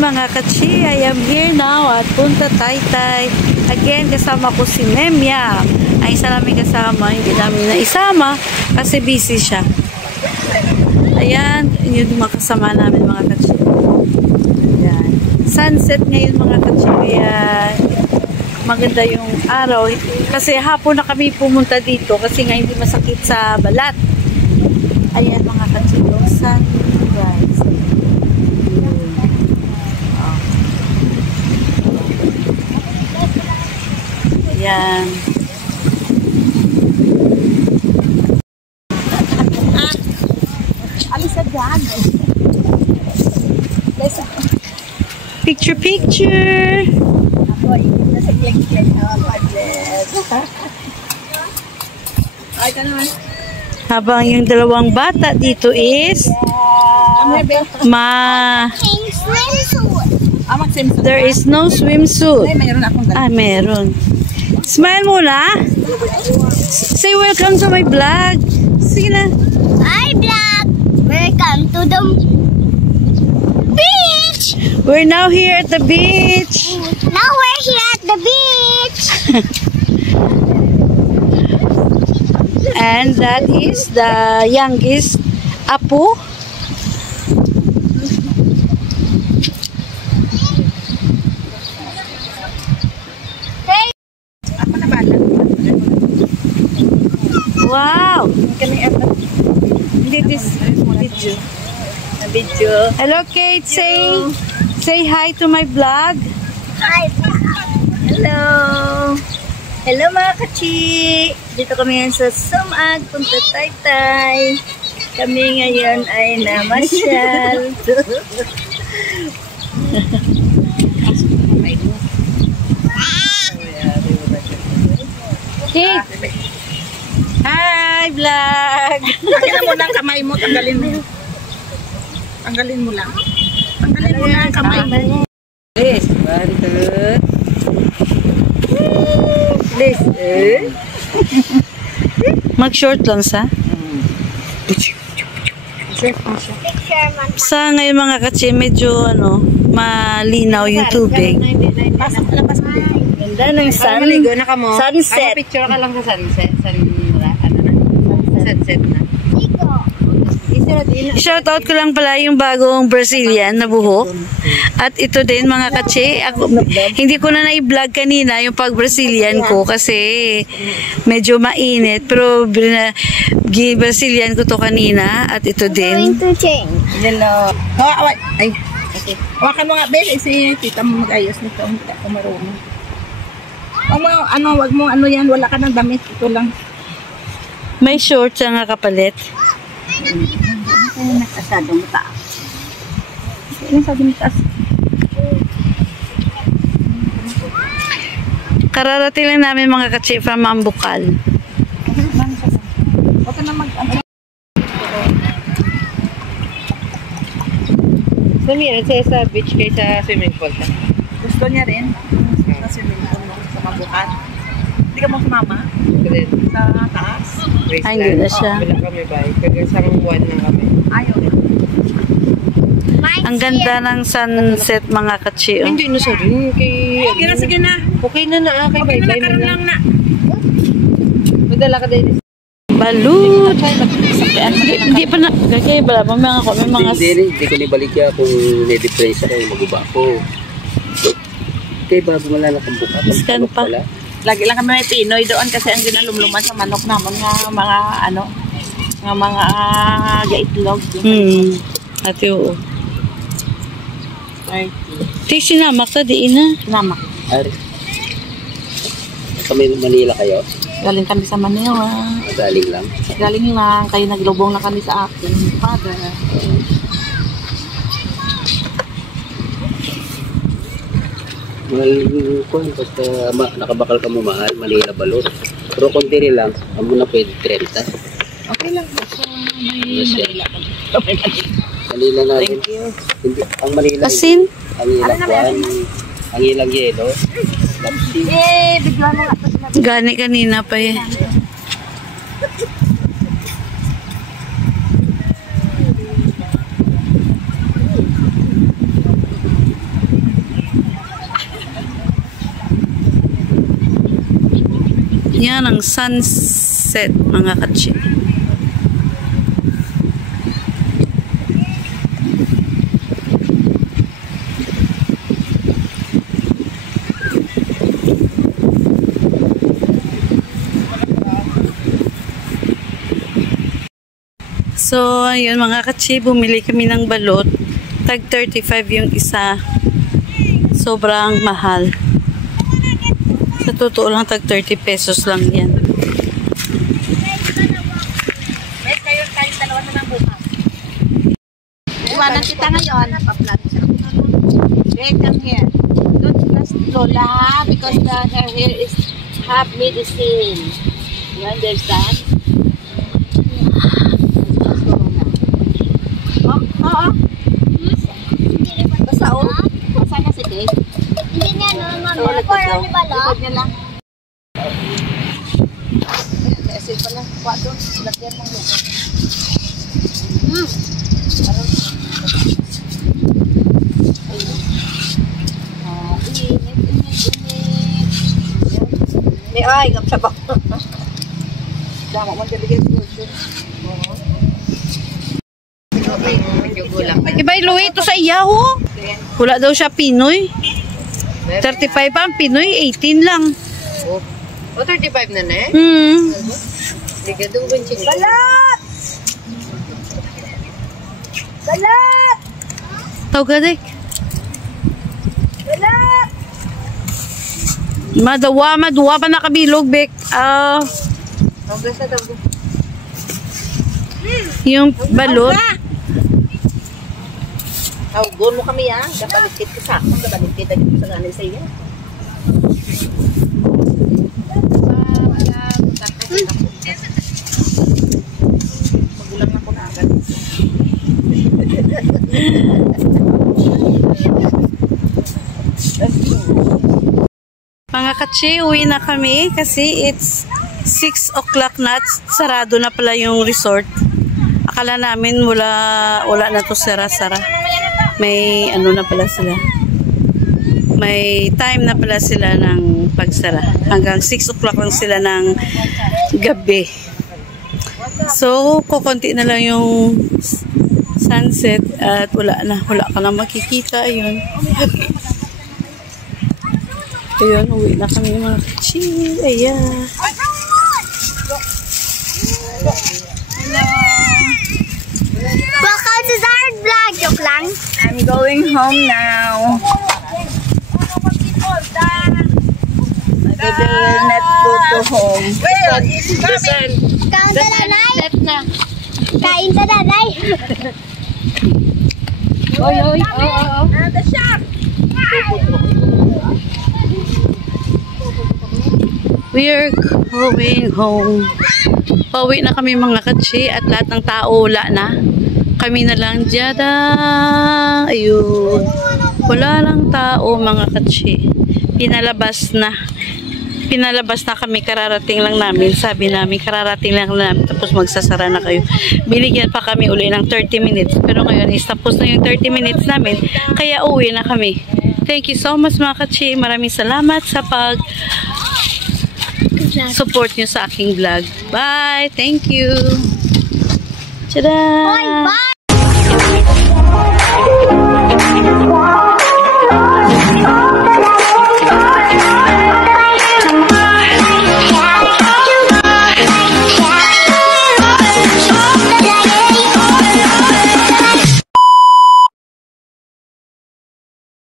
mga kachi, I am here now at Punta Taytay. Again, kasama ko si Nemya. Ay isa namin kasama, hindi namin naisama kasi busy siya. Ayan, yun yung mga kasama namin mga kachi. Ayan. Sunset ngayon mga kachi, kaya maganda yung araw. Kasi hapon na kami pumunta dito kasi nga hindi masakit sa balat. Ayan mga kachi, sunrise. Ayan. Picture, picture. Habang yung dalawang bata dito is there is no swimsuit. Meron. Smile muna. Say welcome to my vlog. Sige na. Hi vlog. Welcome to the beach. We're now here at the beach. Now we're here at the beach. And that is the youngest Apu. Wow! Video. Hello, Kate. Say hi to my vlog. Hi vlog. Hello. Hello mga kachi. Dito kami ngayon sa Sumag, Punta Taytay. Kami ngayon ay namasyal. Kate. Hi, vlog! Tanggalin mo lang kamay mo, tanggalin mo. Tanggalin mo lang. Tanggalin mo lang kamay mo. Please, 1, 2. Please, mag-short lang sa? Sa ngayon mga katsi, medyo malinaw yung tubig. Ganda ng sunset. Picture ka lang sa sunset. Sunset na. Shoutout ko lang pala yung bagong Brazilian na buhok. At ito din mga katsi, hindi ko na na-vlog kanina yung pag-Brazilian ko kasi medyo mainit. Pero Brazilian ko to kanina at ito din. Going to change. Hello. Ay. Okay. Hawakan mo nga, Bel. Si tita mo mag-ayos nito. Hindi ako marunong. Wag mo yan. Wala ka ng damit. Ito lang. May short siya nga kapalit. Nakasadong taas. Nakasadong taas. Kararating lang namin mga katsi from Mambukal. Huwag ka na Samira, sa beach kayo sa swimming pool ka? Gusto niya rin. Sa swimming pool mo. Sa Mabukan. Hindi ka mo sumama? Sa taas? Ay, hindi na siya. Wala kami ba? Kagasang buwan na kami. Ayaw. Ang ganda ng sunset mga katsi. Hindi na sa rin. Sige na. Okay na na. Okay na, karoon lang na. Madala ka din. Balut! Hindi pa na. Kaya bala, mamaya ako. May mga... Hindi ko nibalik ya kung may-depress ako, maguba ko. Kaya bago wala na kang buka. Scan pa. Lagi lang kami may Pinoy doon kasi ang ginalumluman sa manok naman nga mga gaitlog. Ate oo. Take sinamak ta diin na. Sinamak. Ari. Sa Manila kayo? Galing kami sa Manila. Galing lang? Galing lang. Kayo naglubong na kami sa akin. Father. Mahal ko. Basta nakabakal ka mo mahal. Manila balot. Pero konti rin lang. Amo na pwede 30. Okay lang. So, may Manila kami. Manila natin. Thank you. Hindi, ang Manila. Asin? Ang ilang kuhan. Ang ilang yelo. Bigla na nga. Gani kanina pa eh. Yan ang sunset, mga katsi. So, ayun mga katsi, bumili kami ng balot. Tag 35 yung isa. Sobrang mahal. Sa totoo lang, tag 30 pesos lang yan. Wait, kayo tayo dalawa na lang bukas. Iwanan kita ngayon. Wait, come here. Don't trust Lola because her hair is half medicine. You understand? Basta basta na si Kate. Hindi niya no, mama. Para ni bala. Likod niya lang. Kasi pala, doon, lagyan ng lupa. Init. Ay, kapsabak. Dama mo galigyan sa lotion. Iba'y Louie, ito sa iyaw. Wala daw siya Pinoy. 35 pa ang Pinoy, 18 lang. O, 35 na na eh? Hindi ka doon bunching. Balat! Balat! Tawgadik. Balat! Madwa pa nakabilog, Bek. Tawgas na tawgas. Yung balot. Tawgon mo kami yan. Dabalikit ka sa akin. Dabalikit ka dito sa ganun sa iyo. Magulang ako na agad. Mga katsi, uwi na kami kasi it's 6 o'clock na. Sarado na pala yung resort. Akala namin wala na to sara-sara. May ano na pala sila. May time na pala sila ng pagsara. Hanggang 6 o'clock lang sila ng gabi. So, kukunti na lang yung sunset at wala ka na makikita. Ayun. Ayun, uwi na kami mga kachi. Ayan. Welcome to Zard Vlog. Joke lang. I'm going home now. I will not go to home. Kain sa nanay. Kain sa nanay. Oy. The shop. We're going home. Pauwi na kami mga katsi at lahat ng tao wala na. Kami na lang diyada. Ayun. Wala lang tao mga katsi. Pinalabas na kami, kararating lang namin. Sabi namin, kararating lang namin, tapos magsasara na kayo. Binigyan pa kami uli ng 30 minutes. Pero ngayon, tapos na yung 30 minutes namin. Kaya uwi na kami. Thank you so much mga katsi. Maraming salamat sa support nyo sa aking vlog. Bye! Thank you! Tada! Bye! Bye!